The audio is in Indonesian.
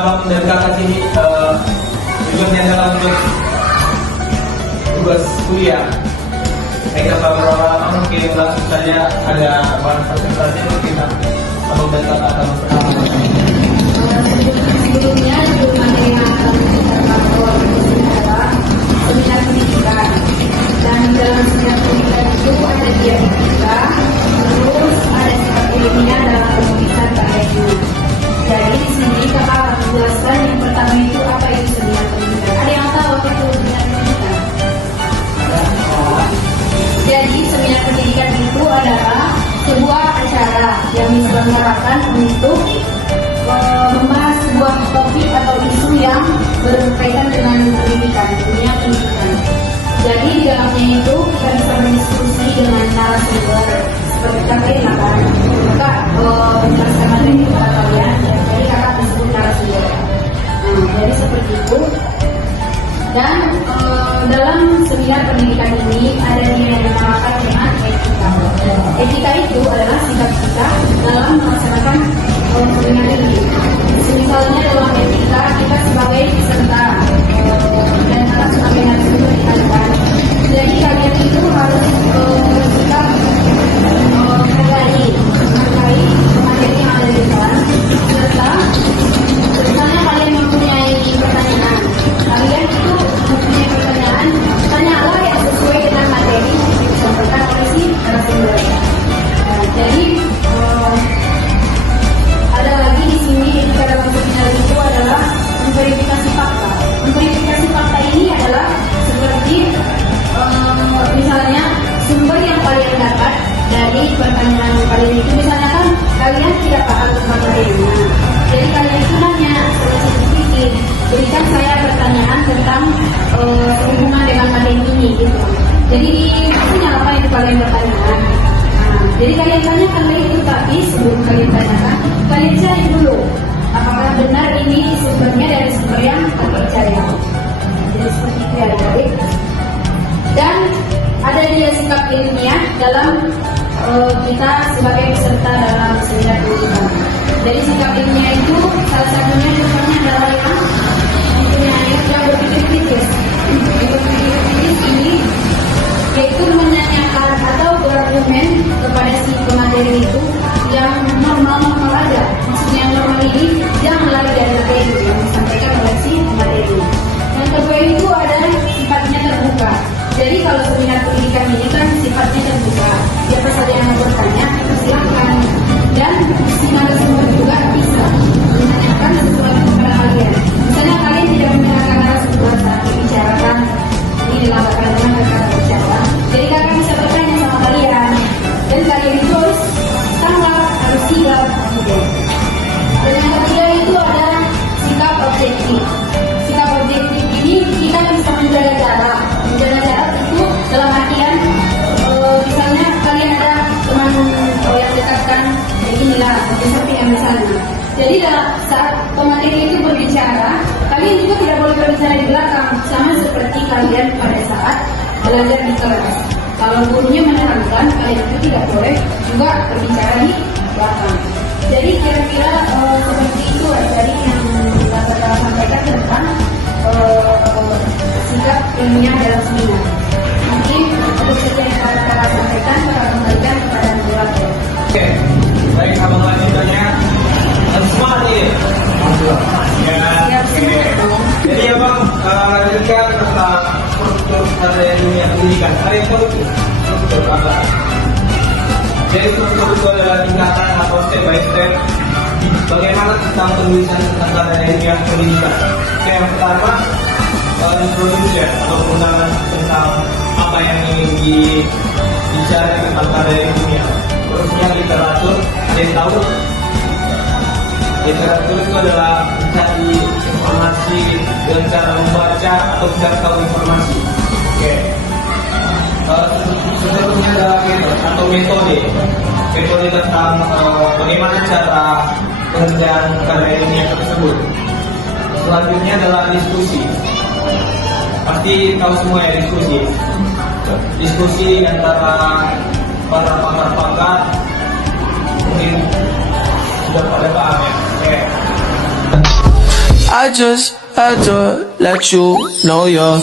abang dan kakak sini tujuannya adalah untuk tugas kuliah. Saya kira beberapa mungkin langsung saja ada bahan presentasi mungkin abang dan kakak akan memperkenalkan. Sebelumnya sebelum materi yang akan kita bahas adalah seminar pendidikan, dan dalam seminar pendidikan itu ada dialektika, terus ada sikap ilmiah dalam penulisan karya ini. Jadi di sini kakak akan menjelaskan yang pertama itu apa itu seminar pendidikan. Ada yang tahu apa itu seminar pendidikan? Jadi seminar pendidikan itu adalah sebuah acara yang diselenggarakan untuk membahas sebuah topik atau isu yang berkaitan dengan pendidikan, dunia pendidikan. Jadi di dalamnya itu kita bisa berdiskusi dengan narasumber seperti kakak ini kan, kakak menjelaskan materi kepada kalian, jadi kakak disebut narasumber. Jadi seperti itu. Dan dalam seminar pendidikan ini ada yang dinamakan dengan etika. Etika itu adalah sikap kita dalam melaksanakan seminar ini. Misalnya dalam etika kita sebagai peserta dan kita sebagai narasumber dikatakan. Jadi kalian itu harus sikap menghargai materi yang ada di depan, serta misalnya kalian mempunyai pertanyaan, kalian itu mempunyai pertanyaan, tanyalah yang sesuai dengan materi yang disampaikan oleh si narasumber. Jadi ada lagi di sini etika dalam seminar itu adalah memverifikasi fakta. Memverifikasi fakta ini adalah seperti misalnya sumber yang kalian dapat dari pertanyaan kalian itu, misalnya kan kalian tidak paham tentang materinya, jadi kalian itu nanya sedikit, berikan saya pertanyaan tentang hubungan dengan materi ini gitu. Jadi punya apa yang kalian bertanyakan. Jadi kalian tanyakan itu, tapi sebelum kalian tanyakan, kalian cari dulu apakah benar ini sumbernya dari sumber yang terpercaya. Jadi seperti itu ya adik. Dan ada dia sikap ilmiah dalam kita sebagai peserta dalam seminar pendidikan. Jadi sikap ilmiah itu salah satunya contohnya adalah yang berpikir kritis. Berpikir kritis ini yaitu menanyakan atau berargumen kepada si pemateri itu yang normal aja. Maksudnya yang normal ini jangan lari dari materi yang disampaikan oleh si pemateri. Yang kedua itu ada sifatnya terbuka. Jadi kalau seminar pendidikan ini kan sifatnya terbuka, siapa saja yang mau bertanya silakan, dan si narasumber juga bisa menanyakan sesuatu kepada kalian. Misalnya kalian tidak mendengarkan narasumber saat dibicarakan, ini dilakukan dengan berkata bicara, jadi kalian bisa bertanya sama kalian, dan kalian itu harus tanggap, harus sigap. Dan yang ketiga itu ada sikap objektif. Sikap objektif ini kita bisa menjaga jarak. Menjaga jarak itu dalam artian misalnya kalian ada teman yang dekatkan inilah seperti yang misalnya. Jadi dalam saat pemateri itu berbicara, kalian juga tidak boleh berbicara di belakang, sama seperti kalian pada saat belajar di kelas. Kalau gurunya menerangkan, kalian itu tidak boleh juga berbicara di belakang. Jadi kira-kira seperti itu dari yang dapat saya sampaikan tentang sikap ilmiah dalam seminar. Mungkin untuk sekian yang saya sampaikan, saya kembalikan kepada moderator. Oke, baik abang lanjutannya. Semangat ya. Jadi abang lanjutkan tentang struktur karya dunia pendidikan. Ada yang tahu struktur apa? Jadi struktur itu adalah tingkatan atau step by step bagaimana tentang penulisan tentang karya ilmiah pendidikan. Oke, yang pertama introduction atau undangan tentang apa yang ingin dibicarakan tentang karya ilmiah. Terusnya literatur, ada yang tahu? Literatur itu adalah mencari informasi dengan cara membaca atau mencari tahu informasi. Oke. Seterusnya adalah atau metode tentang bagaimana cara pengerjaan karya ilmiah tersebut. Selanjutnya adalah diskusi. Pasti tahu semua ya diskusi antara para pakar-pakar, mungkin sudah pada paham ya. Oke. I just had to let you know you're